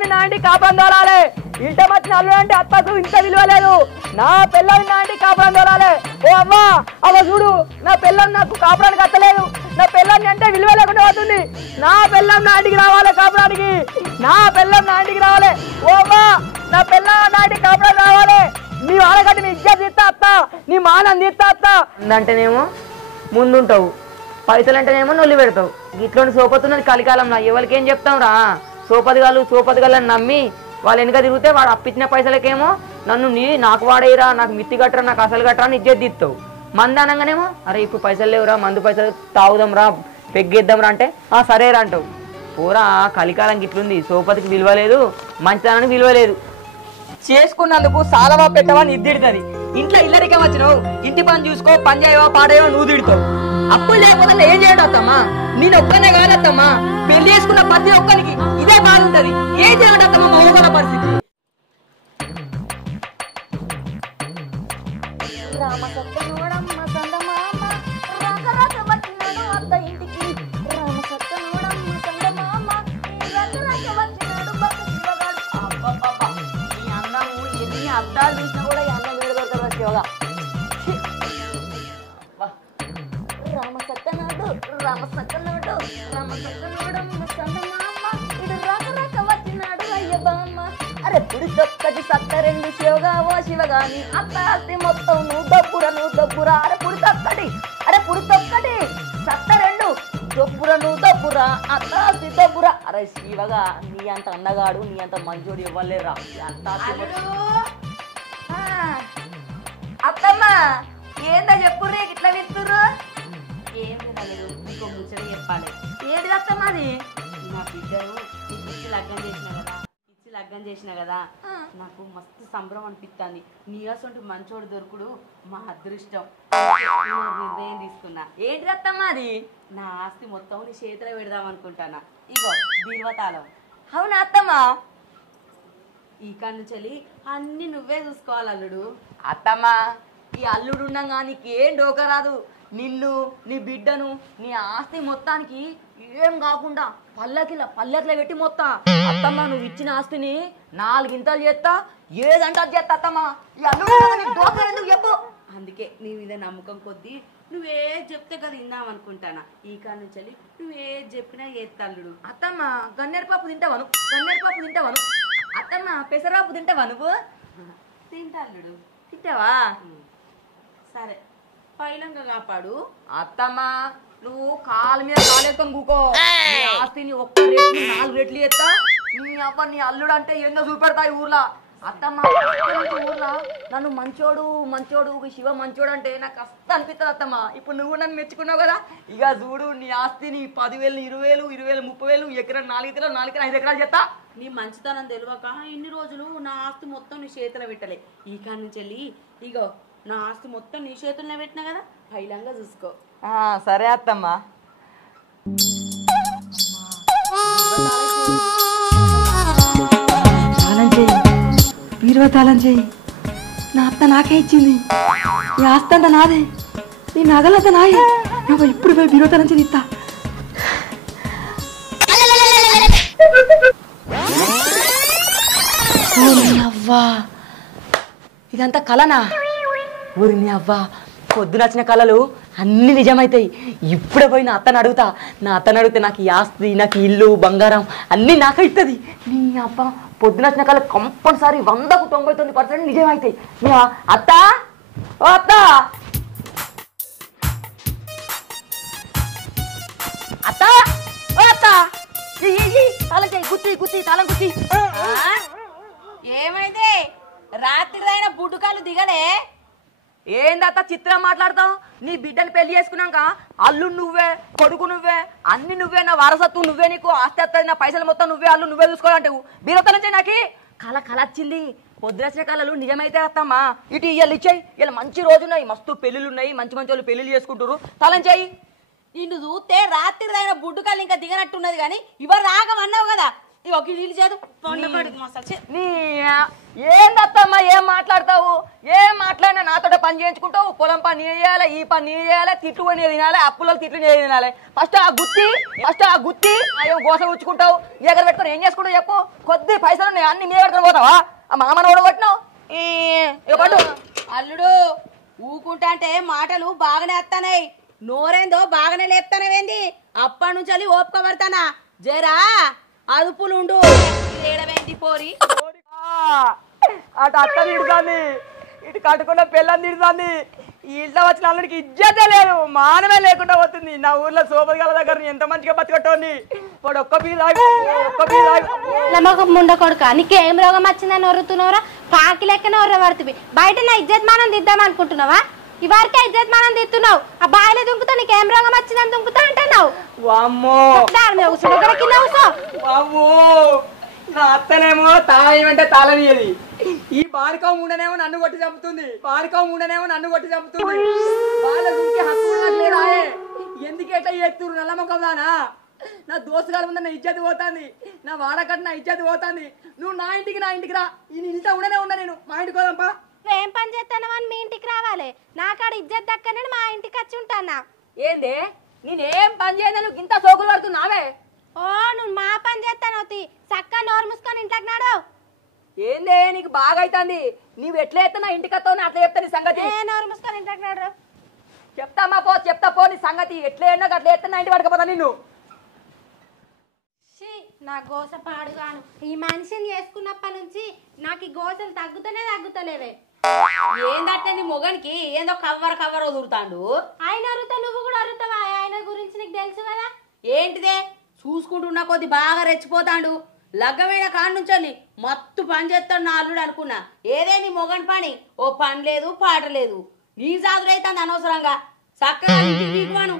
పిల్లని నా ఇంటికి కాపురం తోలాలి. ఇంట వచ్చిన అల్లుడు అంటే అత్తకు ఇంత విలువ లేదు. నా పిల్లని నా ఇంటికి కాపురం తోలాలి. ఓ అమ్మా అవ చూడు, నా పిల్లని నాకు కాపురానికి అత్తలేదు. నా పిల్లని అంటే విలువ లేకుండా పోతుంది. నా పిల్లం నా ఇంటికి రావాలి కాపురానికి. నా పిల్లం నా ఇంటికి రావాలి. ఓ అమ్మా నా పిల్లం నా ఇంటికి కాపురం రావాలి. నీ వాళ్ళకంటే నీ ఇజ్జత్ తీస్తా అత్త, నీ మానం తీస్తా అత్త అంటేనేమో ముందుంటావు, పైసలు అంటేనేమో నొల్లి పెడతావు. ఇట్లోని సోపతున్నది కలికాలంలో ఎవరికేం చెప్తాం రా. సోపతిగాళ్ళని నమ్మి వాళ్ళు వెనుక తిరిగితే వాడు అప్పించిన పైసలకేమో నన్ను నాకు వాడేరా, నాకు మిత్తి కట్టరా, నాకు అసలు కట్టరా అని ఇజ్జత్ తీస్తావు. మంది అనగానేమో అరే ఇప్పుడు పైసలు లేవురా, మందు పైసలు తాగుదాం రా, పెగ్గేద్దాం రా అంటే సరేరా అంటావు. పూరా కలికాలం ఇట్లుంది. సోపతికి విలువ లేదు, మంచితనానికి విలువ లేదు. చేసుకున్నందుకు సాలవా పెట్టవా అని ఇద్దిడుతుంది. ఇంట్లో ఇల్లరికే వచ్చినావు, ఇంటి పని చూసుకో, పని చేయవా పాడేవా నువ్వు తిడతావు. అప్పుడు లేకపోతే ఏం చేయడం అత్తమ్మా? నేను ఒక్కనే కాదత్తమ్మా, పెళ్లి చేసుకున్న ప్రతి ఒక్కరికి ఇదే బాధ ఉంటది. ఏం చేయడం అత్తమ్మా మా ఊగల పరిస్థితి. అద్దాలు చూసినా కూడా ఈ అన్నం వీడగొడతారు శివగా. రామసక్కనాడు రామసక్కనాడు రామసక్కనాడు ఇది రాక రాక వచ్చినాడు అయ్య బామ్మ. అరే పుడితొక్కటి సత్త రెండు శివగా ఓ శివగాని అత్తాస్తి మొత్తం నువ్వు దబ్బురా. అరే పుడితొక్కటి సత్త రెండు దబ్బురా అత్తాస్తి దబ్బురా. అరే శివగా నీ అంత అందగాడు, నీ అంత మంచోడు ఇవ్వలేరా. అత్తమ్మ ఏందో చెప్పుర్రే ఇట్లా విత్తుర్రు? ఏం లేదు, ఇంకో ముచ్చట చెప్పాలి. ఏది అత్తమ్మ అది? నా బిడ్డను ఇచ్చి లగ్గం చేసిన కదా నాకు మస్తు సంబరం అనిపిస్తుంది. నీరసంటూ మంచోడు దొరుకుడు మా అదృష్టం. నిర్ణయం తీసుకున్నా. ఏంటి అత్తమ్మ అది? నా ఆస్తి మొత్తం నీ చేతిలో పెడదాం అనుకుంటానా. ఇగో బీరువతాళం. అవునా అత్తమ్మ? ఈ కన్ను చెల్లి అన్ని నువ్వే చూసుకోవాలి అల్లుడు. అత్తమ్మ ఈ అల్లుడు ఉండగా నీకేం డోక రాదు. నిన్ను, నీ బిడ్డను, నీ ఆస్తి మొత్తానికి ఏం కాకుండా పల్లెట్లో పెట్టి మొత్తం అత్తమ్మ నువ్వు ఇచ్చిన ఆస్తిని 4 ఇంతలు చేస్తా, ఏదంటే అది చేస్తా అత్తమ్మ. ఈ అల్లుడు డోక ఎందుకు చెప్పు? అందుకే నీ మీద నమ్మకం కొద్దీ నువ్వే చెప్తే కదా ఇందాం అనుకుంటానా. ఈ కాడ నుంచి నువ్వే చెప్పినా ఏత్తా అల్లుడు. అత్తమ్మ గన్నేరుపప్పు తింటావను? అత్తమ్మ పెసరపప్పు తింటావా నువ్వు? తింటా అల్లుడు. తింటావా? సరే పైలంగా కాపాడు. అత్తమ్మ నువ్వు కాలు మీద కాలేసుకొని కూకో. ఆస్తిని 1 రెట్లు 4 రెట్లు చేస్తా. నీ అవ్వ నీ అల్లుడు అంటే ఏందో చూపెడతాయి ఊర్లో. అత్తమ్మ ఊర్లో నన్ను మంచోడు శివ మంచోడు అంటే నాకు అస్త అనిపిస్తుంది అత్తమ్మ. ఇప్పుడు నువ్వు నన్ను మెచ్చుకున్నావు కదా, ఇక చూడు నీ ఆస్తిని 10,000 20,000 20,000 30,000 ఎకరా 4 ఎకరాలు 4 ఎకరాలు 5 ఎకరాలు చేస్తా. నీ మంచితనం తెలియక ఇన్ని రోజులు నా ఆస్తి మొత్తం నీ చేతిలో పెట్టలే. ఈ కాడి నుంచి ఇగో నా ఆస్తి మొత్తం నీ చేతుల్లో పెట్టినా కదా, పైలంగా చూసుకో. సరే అత్తమ్మ. తాళం చెయ్యి. నా అత్త నాకే ఇచ్చింది. ఈ ఆస్తి అంతా నాదే, నీ నగలంతా నాయే. నువ్వు ఇప్పుడు పోయి బీరువా నుంచి తీస్తా. అవ్వా ఇదంతా కలనా? ఊరి నీ అవ్వా పొద్దునచ్చిన కళలు అన్ని నిజమైతాయి. ఇప్పుడే పోయి నా అత్తని అడుగుతా. నా అత్తని అడిగితే నాకు ఈ ఆస్తి, నాకు ఇల్లు బంగారం అన్నీ నాకు అవుతుంది. నీ అబ్బా పొద్దునచ్చిన కళ కంపల్సరీ 100కు 99% నిజమవుతాయి. అత్త ఓ అత్త అత్త ఓ అత్త తాళం చెయ్యి. గుత్తి తాళం గుత్తి. ఏమైంది? రాత్రిదైనా బుడ్డుకాలు దిగలే? ఏందత్త చిత్రం మాట్లాడతావు? నీ బిడ్డని పెళ్లి చేసుకున్నాక అల్లు నువ్వే, కొడుకు నువ్వే, అన్ని నువ్వే, నా వారసత్వం నువ్వే, నీకు ఆస్తి వస్తుంది, నా పైసలు మొత్తం నువ్వే, అల్లు నువ్వే చూసుకోవాలంటే బీరొత్త నుంచి నాకు కళ వచ్చింది. పొద్దున కళలు నిజమైతే వస్తామా? ఇటు ఇవాళ ఇచ్చాయి. ఇలా మంచి రోజున్నాయి, మస్తు పెళ్ళిళ్ళు ఉన్నాయి, మంచి వాళ్ళు పెళ్లిళ్ళు చేసుకుంటారు. తలం చెయ్యి. నిన్ను చూస్తే రాత్రిదైనా బుడ్డుకాలు ఇంకా దిగనట్టున్నది కానీ ఇవాళ రాగమన్నావు కదా, ఇగో నీళ్ళు చేదు పండుగ మసాలా నీ ఏందత్తమ్మా ఏం మాట్లాడతావు? ఏం మాట్లాడినా నాతో పని చేయించుకుంటావు. పొలం పని చేయాలి, ఈ పని చేయాలి, తిట్లు పని తినాలి, అప్పులో తిట్లు తినాలి. ఫస్ట్ ఆ గుత్తి అయ్యో గోస ఉచ్చుకుంటావు. ఎగర పెట్టుకుని ఏం చేసుకుంటావు చెప్పు? కొద్ది పైసలు ఉన్నాయి అన్ని మీద పెట్టుకుని పోతావా? ఆ మామను ఓడగొట్టినావు. అల్లుడు ఊకుంటా అంటే మాటలు బాగానే వస్తానాయి. నోరేందో బాగానే లేపుతానవేంది? అప్పటి నుంచి ఓపిక పడతానా జరా అదుపులుండు. ఏడవేంది పోరి? అటు అత్త తిడుతుంది, ఇటు కట్టుకున్న పిల్లని తిడుతుంది. ఈ ఇంట్లో వచ్చిన అల్లుడికి ఇజ్జతే లేదు, మానమే లేకుండా పోతుంది. నా ఊర్లో సోపదిగాల దగ్గర ఎంత మంచిగా బతికట్టోని వాడు ఒక్క ముండ కొడుక నీకేం రోగం వచ్చిందని వరుతున్నావురా? పాకి లెక్కనే వరవడుతుంది. బయట నా ఇజ్జత్ మనం దిద్దాం అనుకుంటున్నావా? ఇవరకే ఇజ్జత్ మనం దిద్దున్నావు. ఆ బాయిలో దుంకుతా నీకేం రోగం వచ్చిందని దుంకుతా అంటున్నావు. నా అత్తనేమో తాళేమంటే తాళనియది. ఈ బాలికం ఉండనేమో నన్ను కొట్టి చంపుతుంది. వాళ్ళ గురించి హక్కు లేదా? ఎందుకు ఎట్లా చేస్తున్నారు? నల్ల ముఖం దానా? నా దోస్తుగాల ముందు నా ఇజ్జత్ పోతుంది, నా వాడకట్టు నా ఇజ్జత్ పోతుంది. నువ్వు నా ఇంటికి రా. ఈ ఇంట్లో ఉండనే ఉన్నా నేను. మా ఇంటికి పోదాంపా. నువ్వేం పని చేస్తానవని మీ ఇంటికి రావాలి. నాకాడ ఇజ్జత్ దక్కనే మా ఇంటికి వచ్చి ఉంటానా? ఏందే నేనేం పని చేయను, నువ్వు ఇంత సోకులు పడుతున్నావే? ఓ నువ్వు మా పని చేస్తాను చక్క నోరు మూసుకొని ఇంట్లోకి నాడు. ఏందే నీకు బాగా అవుతుంది? నీవు ఎట్లా ఎత్తా నా ఇంటికి వస్తావు అట్లా చెప్తా నీ సంగతి. నోరు మూసుకొని ఇంట్లోకి నాడు. చెప్తా పో నీ సంగతి. ఎట్లా అట్లా ఎత్తా నా ఇంటి పడకపోతా నిన్ను. నా గోస పాడుగాను. ఈ మనిషిని చేసుకున్నప్పటి నుంచి నాకు ఈ గోసలు తగ్గుతలేవే. ఏందంటే నీ మొగనికి ఏందో కవ్వర వదులుతాడు. ఆయన అరుతా నువ్వు కూడా అరుతావా? ఆయన గురించి నీకు తెలుసు కదా. ఏంటిదే చూసుకుంటున్నా కొద్ది బాగా రెచ్చిపోతాడు. లగ్గమైన కాడ నుంచి మత్తు పని చేస్తాడు నా అల్లుడు అనుకున్నా. ఏదే నీ మొగని పని? ఓ పని లేదు పాట లేదు. నీ సాదురైతుంది అనవసరంగా. చక్కగా నీకువాను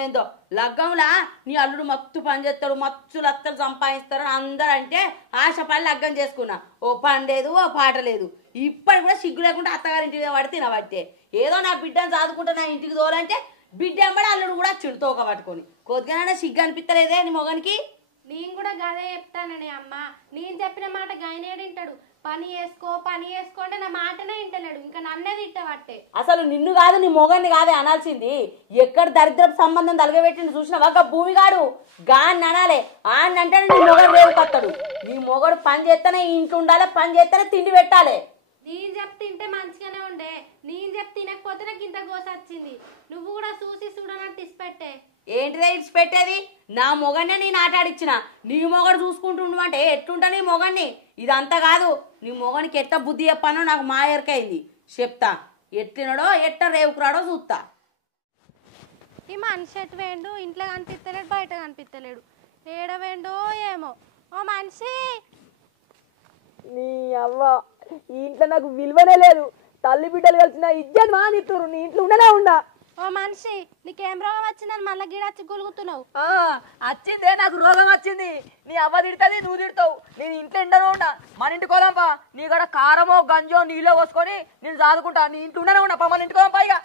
ఏందో లగ్గంలా నీ అల్లుడు మత్తు పని చేస్తాడు, మత్తు లత్తలు సంపాదిస్తాడు అందరు అంటే ఆశపడి లగ్గం చేసుకున్నా. ఓ పని లేదు ఓ పాట లేదు. ఇప్పటి కూడా సిగ్గు లేకుండా అత్తగారింటి పడి తినబట్టే. ఏదో నా బిడ్డను చదువుకుంటే నా ఇంటికి తోలంటే బిడ్డ ఎంబడి అల్లుడు కూడా చిడుతోక పట్టుకొని కొద్దిగానే సిగ్గు అనిపిస్తలేదే నీ మొగనికి? నేను కూడా గదే చెప్తానని అమ్మ. నేను చెప్పిన మాట గైనేడింటాడు. పని చేసుకోండి నా మాటనే వింటలేడు. ఇంకా నన్నే తిట్టబట్టే. అసలు నిన్ను కాదు నీ మొగన్ని కాదే అనాల్సింది. ఎక్కడ దరిద్రపు సంబంధం తలగబెట్టింది చూసినావా? గా భూమిగాడు గాన్ని అనాలే. ఆన్నంటే నీ మొగడు రేవు కత్తాడు. నీ మొగడు పని చేస్తేనే ఇంట్లో ఉండాలి, పని చేస్తేనే తిండి పెట్టాలి. నేను చెప్తే తింటే మంచిగానే ఉండే. నేను చెప్తే తినకపోతే నాకు ఇంత గోస వచ్చింది. నువ్వు కూడా చూడనట్టు ఇసిపెట్టే. ఏంటిదే ఇడిచిపెట్టేది? నా మొగన్నే నేను ఆటాడిచ్చిన. నీ మొగడు చూసుకుంటుండు అంటే ఎట్లుంటా నీ మొగన్ని? ఇదంతా కాదు. నీ మొగనికి ఎట్ట బుద్ధి చెప్పానో నాకు మా ఎరకైంది. చెప్తా ఎట్టినడో ఎట్ట రేవుకురాడో చూస్తా. ఈ మనిషి ఎటు వేండు? ఇంట్లో కనిపిస్తలేడు, బయట కనిపిస్తలేడు. ఏడవేండో ఏమో. ఓ మనిషి, నీ అవ్వ ఈ ఇంట్లో నాకు విలువనే లేదు. తల్లి బిడ్డలు కలిసిన ఇజ్జత్ మానిస్తురు. నీ ఇంట్లో ఉండనే ఉండా. ఓ మనిషి, నీకేం రోగం వచ్చిందని మళ్ళీ గిడచ్చి గులుగుతున్నావు? వచ్చిందే నాకు రోగం వచ్చింది. నీ అవ్వ తిడుతుంది, నువ్వు తిడతావు. నేను ఇంట్లో ఎండనే ఉన్నా. మన ఇంటికి పోదాంపా. నీ కూడా కారమో గంజో నీళ్ళో పోసుకొని నేను చదువుకుంటా. నీ ఇంట్లో ఉండనే ఉన్నా. మన ఇంటికి పోదాంపా. ఇక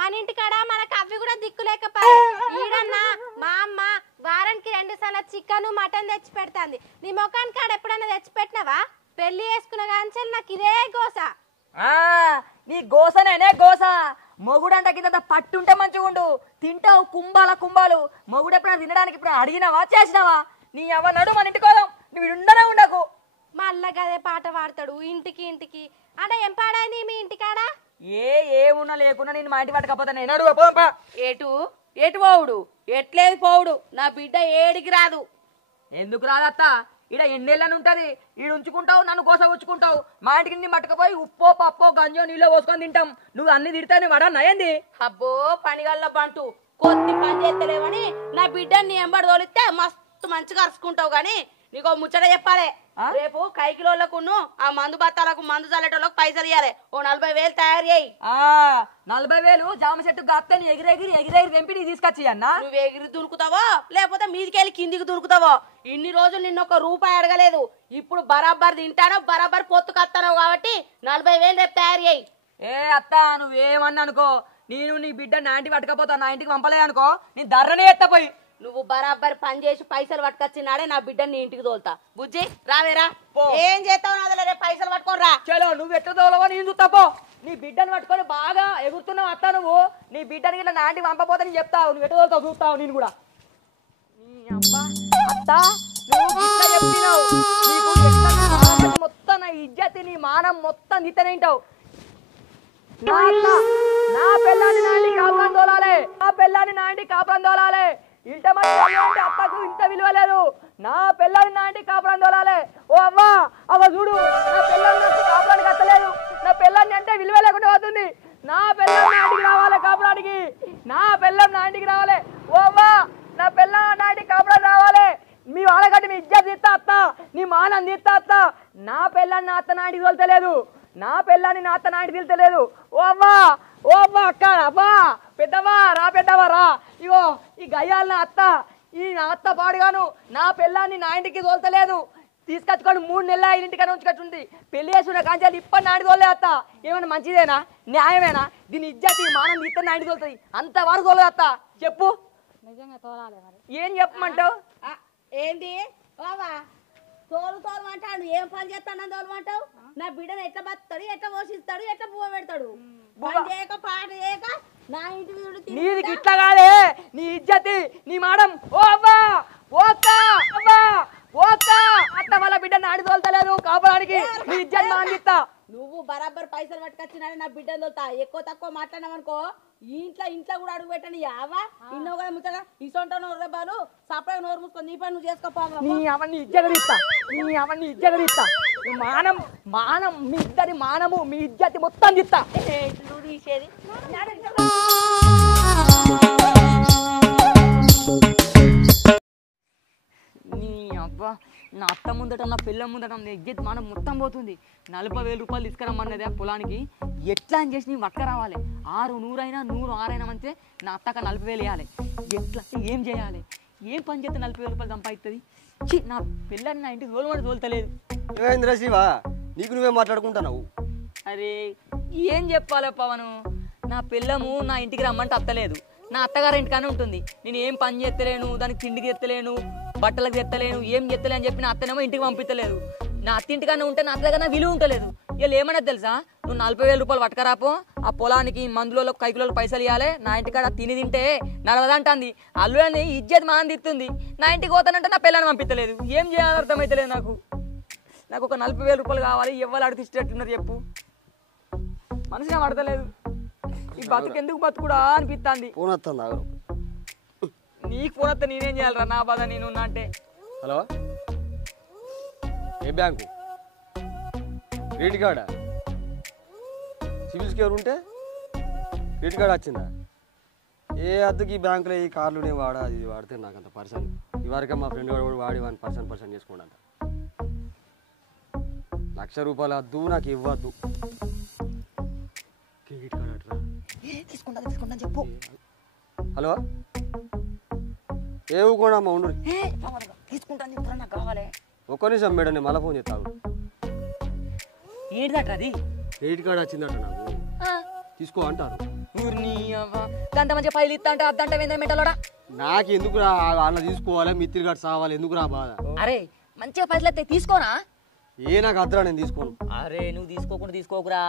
మన ఇంటికాడ మనకు అవి కూడా దిక్కు లేకపోయా. ఈడన్నా మా అమ్మ వారానికి 2 సార్లు చికెన్ మటన్ తెచ్చి పెడతాంది. నీ ముఖానికి కాడ ఎప్పుడన్నా తెచ్చి పెట్టినావా? పెళ్లి చేసుకున్న కానీ నాకు ఇదే గోస. నీ గోసనేనే గోస. మొగుడంట కింద పట్టుంటే మంచిగా ఉండు. తింటావు కుంభాలు. మొగుడు ఎప్పుడైనా తినడానికి ఇప్పుడు అడిగినావా, చేసినావా? నీ అవ్వ నడు మన ఇంటికి పోదాం. నువ్వు ఉండనే ఉండకు. మళ్ళా గదే పాట పాడతాడు ఇంటికి అంటే ఏం పాడైంది మీ ఇంటికాడ? ఏమున్నా లేకున్నా నేను మా ఇంటి పట్టకపోతా. నేను అడుగు పోదాంపా. ఎటు పోవుడు? ఎట్లేదు పోవుడు. నా బిడ్డ ఏడికి రాదు. ఎందుకు రాదత్త? ఈడ ఎన్నేళ్ళని ఉంటది. ఈడు ఉంచుకుంటావు, నన్ను కోస ఉంచుకుంటావు. మా ఇంటికి నీ మట్టుకపోయి ఉప్పో పప్పో గంజో నీళ్ళో పోసుకొని తింటాం. నువ్వు అన్ని తిడితే వడన్నా ఏంది? అబ్బో పనిగల్ల పంటు కొద్ది పని చేస్తలేవని నా బిడ్డని ఎంబడి తోలిస్తే మస్తు మంచిగా అరుచుకుంటావు. గాని నీకు ముచ్చట చెప్పాలి. రేపు కైకిలోళ్లకును ఆ మందు బత్తాలకు మందు చల్లేటోళ్ళకు పైసలు ఇవ్వాలి. ఓ 40,000 తయారు చేయి. 40,000 జామ చెట్టు గాపుతాను ఎగిరెగిరి తెంపి నీ తీసుకొచ్చి అన్నా. నువ్వు ఎగిరి దునుకుతావో లేకపోతే మీదికెళ్ళి కిందికి దునుకుతావో. ఇన్ని రోజులు నిన్న ₹1 అడగలేదు. ఇప్పుడు బరాబర్ తింటానో బరాబర్ పొత్తుకొస్తానో కాబట్టి 40,000 రేపు తయారు చేయి. అత్త నువ్వేమన్నా అనుకో, నేను నీ బిడ్డ నా ఇంటికి పట్టుకపోతా. నా ఇంటికి పంపలే అనుకో నీ ధర్రనే ఎత్తపోయి నువ్వు బరాబర్ పని చేసి పైసలు పట్టుకొచ్చినాడే నా బిడ్డని నీ ఇంటికి తోలుతా బుజ్జి రావేరా ఏం చేస్తావు నాదలే రేపు పైసలు పట్టుకోరా చలో నువ్వు ఎట్లా తోలవో నేను చూస్తాపో నీ బిడ్డను పట్టుకొని బాగా ఎగురుతున్నావు అత్త నువ్వు నీ బిడ్డని ఇట్లా నా ఇంటికి పంపపోతే నేను చెప్తావు నువ్వు ఎట్లా తోలుతావు చూస్తావు నేను కూడా అత్త నువ్వు ఇట్లా చెప్పినావు నీకు ఎట్లా నా మానం మొత్తం నా ఇజ్జతి నీ మానం మొత్తం నీతనే ఉంటావు నా అత్త నా పిల్లాన్ని నా ఇంటికి కాపురం తోలాలి నా పిల్లాన్ని నా ఇంటికి కాపురం తోలాలి ఇంట మంది అత్తకు ఇంత విలువ లేదు నా పిల్లాన్ని నా ఇంటికి కాపురం తోలాలి ఓ అవ్వా అవ్వ చూడు నా పిల్లని నాకు కాపురానికి అత్తలేదు నా పిల్లాన్ని అంటే విలువ లేకుండా పోతుంది నా పిల్లం నా ఇంటికి రావాలి కాపురానికి నా పిల్లం నా ఇంటికి రావాలి ఓ అవ్వా నా పిల్లం నా ఇంటికి కాపురం రావాలి మీ వాళ్ళకంటే మీ ఇజ్జత్ తీస్తా అత్త నీ మానం తీస్తా అత్త నా పిల్లాన్ని నా అత్త నా ఇంటికి తోలుతలేదు నా పిల్లాన్ని నా అత్త నా ఇంటికి తీల్తలేదు ఓ అవ్వా అక్క అవ్వా పెద్దవా రా ఇగో ఈ గయ్యాల నా అత్త ఈ నా అత్త పాడుగాను నా పిల్లాన్ని నా ఇంటికి తోలుతలేదు తీసుకొచ్చుకోండి 3 నెలల ఇంటికన్నా ఉంచుకొచ్చుంది పెళ్లి చేసుకునే కాంచాలి ఇప్పటి నాటి తోలే అత్త ఏమన్నా మంచిదేనా న్యాయమేనా దీని ఇజ్జతి మానం ఇస్తే నా ఇంటికి తోలుతుంది అంతవరకు తోలదు అత్త చెప్పు నిజంగా తోలాలి మరి ఏం చెప్పమంటావు ఏంది బావా తోలు అంటాడు ఏం పని చేస్తానని తోలమంటావు నా బిడ్డను ఎట్లా బతాడు ఎట్లా పోషిస్తాడు ఎట్లా పువ్వ పెడతాడు పని చేయక పాట చేయక నా ఇంటికి నీది ఇట్లా కాదే నీ ఇజ్జతి నీ మాడం ఓ అవ్వా అత్త వాళ్ళ బిడ్డ నాడి తోలుతలేదు కాపడానికి నీ ఇజ్జత్ మానిస్తా నువ్వు బరాబర్ పైసలు పట్టుకొచ్చినాడు నా బిడ్డను తోలుతా ఎక్కువ తక్కువ మాట్లాడినావనుకో ఇంట్లో కూడా అడుగు పెట్టని యావా ఇన్నో కూడా ముచ్చగా ఇసొంట నోరు బాలు సపరేట్ నోరు మూసుకొని నీ పని నువ్వు చేసుకోపోవా నీ అవన్నీ ఇజ్జగరిస్తా మానం మీ ఇద్దరి మానము మీ ఇజ్జతి మొత్తం తీస్తా నువ్వు తీసేది నీ అబ్బా నా అత్త ముందట నా పిల్ల ముందట నా ఇజ్జత్ మానం మొత్తం పోతుంది 40,000 రూపాయలు తీసుకురమ్మన్నది ఆ పొలానికి ఎట్లా అని చేసి నీ పక్క రావాలి 600 అయినా 100 అయినా మంచిదే నా అత్తక 40,000 వేయాలి ఎట్లా ఏం చేయాలి ఏం పని చేస్తే 40,000 రూపాయలు సంపాదిస్తుంది నా పిల్లని నా ఇంటికి తోలమని తోలుతలేదు ఏమైందిరా శివా నీకు నువ్వే మాట్లాడుకుంటున్నావు అరే ఏం చెప్పాలి పవను నా పిల్లము నా ఇంటికి రమ్మంటే అత్తలేదు నా అత్తగారి ఇంటికానే ఉంటుంది నేను ఏం పని చేస్తలేను దానికి తిండికి ఎత్తలేను బట్టలకు తెత్తలేను ఏం చెత్తలే అని చెప్పి నా అత్తనేమో ఇంటికి పంపించలేదు నా అత్త ఇంటికన్నా ఉంటే నా అత్త దగ్గర విలువ ఉంటలేదు వీళ్ళు ఏమన్నా తెలుసా నువ్వు 40,000 రూపాయలు పట్టుకరాపో ఆ పొలానికి మందులలో కైకులలో పైసలు ఇవ్వాలి నా ఇంటికాడ తింటే నడవదంటుంది అల్లుడని ఇజ్జత్ మానం తిస్తుంది నా ఇంటికి పోతానంటే నా పిల్లని పంపించలేదు ఏం చేయాలో అర్థమైతలేదు నాకు ఒక 40,000 రూపాయలు కావాలి ఎవరు అడిగి ఇష్టట్టున్నారు చెప్పు మనసుగా పడతలేదు ఈ బతుకెందుకు బతుకుడా అనిపిస్తుంది ఫోన్ వస్తుంది ఆగరు నీకు ఫోన్ వస్తే నేనేం చేయాలరా నా బాధ నేనున్నా అంటే హలో ఏ బ్యాంకు క్రెడిట్ కార్డా సివిల్ స్కోర్ ఉంటే క్రెడిట్ కార్డు వచ్చిందా ఏ అద్దుకి ఈ బ్యాంకులో ఈ కార్లు నేను వాడా అది వాడితే నాకు అంత పర్సన్ ఇవరకే మా ఫ్రెండ్ కూడా వాడి 1% చేసుకోండి అంట 1,00,000 రూపాయలు అద్దు నాకు ఇవ్వద్దు క్రెడిట్ కార్డు అట్రా తీసుకుంటా చెప్పు హలో ఏ ఊకోండమ్మా ఉండు తీసుకుంటాను చెప్తారా నాకు కావాలి ఒక్క నిమిషం మేడం నేను మళ్ళీ ఫోన్ చేస్తాను ఏంటిదట్రా అది క్రెడిట్ కార్డు వచ్చిందట నాకు తీసుకో అంటారు గంట మంచిగా ఫైల్ ఇస్తా అంటే అద్దంట వేంద్ర మెట్టలోడా నాకు ఎందుకు రా వాళ్ళ తీసుకోవాలి మిత్రులు గారు సావాలి ఎందుకు రా బాధ అరే మంచిగా పైసలు అయితే తీసుకోనా ఏ నాకు అద్దరా నేను తీసుకోను అరే నువ్వు తీసుకోకురా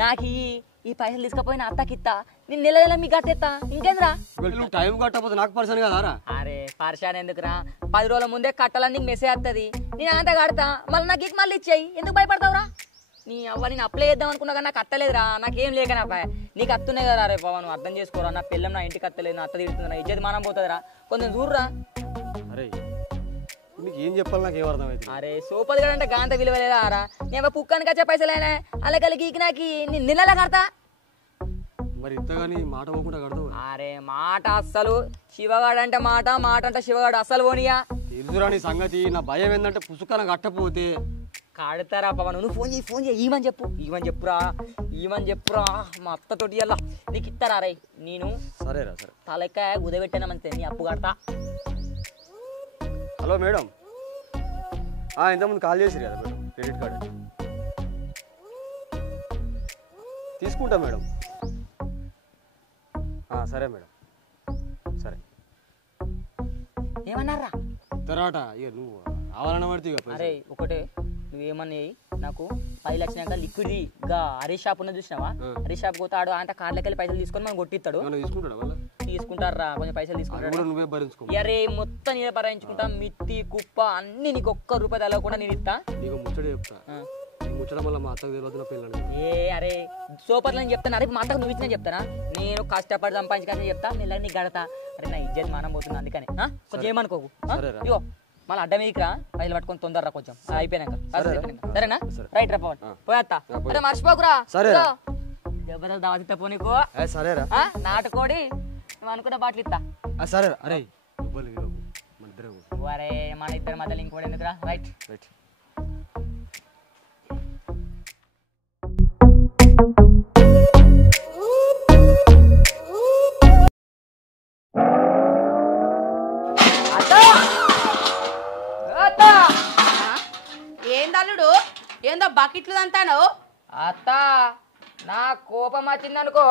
నాకు ఈ పైసలు తీసుకపోయిన అత్తకిత్తా నేను నెల మీకు కట్టేస్తా ఇంకేంద్రా నువ్వు టైం కట్టకపోతే నాకు పర్సన్ కదా అరే పర్షాన్ ఎందుకురా 10 రోజుల ముందే కట్టాలని నీకు మెసేజ్ వస్తుంది నేను అంతా కడతా మళ్ళీ నాకు మళ్ళీ ఇచ్చేయి ఎందుకు భయపడతావురా నీ అవ్వ నేను అప్లై చేద్దాం అనుకున్నా కానీ నాకు అత్తలేదురా నాకేం లేకనా నీకు అత్తున్నాయి కదా రే బాబా నువ్వు అర్థం చేసుకోరా నా పిల్లం నా ఇంటికి అత్తలేదు నా అత్త తిడుతుంది నా ఇజ్జత్ మానం పోతుందిరా కొంచెం చూడరా అరే నీకు ఏం చెప్పాలి నాకు ఏం అర్థమైంది అరే సోపది అంటే గాంత విలువలేదా రా నేను కుక్కనికి వచ్చే పైసలేనా అలాగే గీకి నాకు నిన్నలా కడతా మరి ఇంతగాని మాట పోకుండా కడతావు అరే మాట అస్సలు శివగాడు అంటే మాట అంటే శివగాడు అస్సలు పోనీయా తెలుసురా నీ సంగతి నా భయం ఏంటంటే పుసుకన కట్టపోతే కాడతారా పవన్ నువ్వు ఫోన్ చేయి ఈమని చెప్పురా మా అత్తతోటి అలా నీకు ఇస్తారా రే నేను సరేరా సరే తలకాయ కుదబెట్టాను మంచి నీ అప్పు కడతా హలో మేడం ఇంతకుముందు కాల్ చేసిరు కదా మేడం క్రెడిట్ కార్డు తీసుకుంటా మేడం సరే మేడం సరే ఏమన్నారా తర్వాత ఇక నువ్వు రావాలన్న పడితే ఇక అరే ఒకటే నువ్వేమన్నా నాకు 10 లక్షలు లిక్విడ్ గా హరీష్ షాప్ ఉన్నది చూసినావా హరీష్ షాప్ పోతే ఆడు అంత కార్లకి వెళ్ళి పైసలు తీసుకొని మనం కొట్టిస్తాడు తీసుకుంటాడు వాళ్ళ తీసుకుంటారా కొంచెం పైసలు తీసుకుంటాడు నువ్వే భరించుకో అరే మొత్తం నేనే భరించుకుంటా మిత్తి కుప్ప అన్ని నీకు ఒక్క రూపాయి తెలవకుండా నేను ఇస్తా నీకు ముచ్చట చెప్తా ముచ్చడం వల్ల మా అత్తకు తెలియదు నా పిల్లలు ఏ అరే సూపర్లని చెప్తాను అరే మా అత్తకు నువ్వు ఇచ్చిన చెప్తానా నేను కష్టపడి సంపాదించుకొని చెప్తా నేను నీకు గడతా అరే నా ఇజ్జత్ మానం పోతుంది అందుకని కొంచెం ఏమనుకోకు ఇగో మళ్ళీ అడ్డం మీకురా పైలు పట్టుకొని తొందరరా కొంచెం అయిపోయినాక సరేనా రైట్ రా పవన్ పోయేస్తా అరే మర్చిపోకురా సరే జబర్దస్త్ దావతిస్తా పో నీకు సరేరా నాటుకోడి నువ్వు అనుకున్న బాటిల్ ఇస్తా సరే అరే అరే మన ఇద్దరి మధ్యలో ఇంకోటి ఎందుకురా రైట్ రైట్ ఏందల్లుడు ఏందో బకెట్లు అంటాను అత్త నా కోపం వచ్చిందనుకో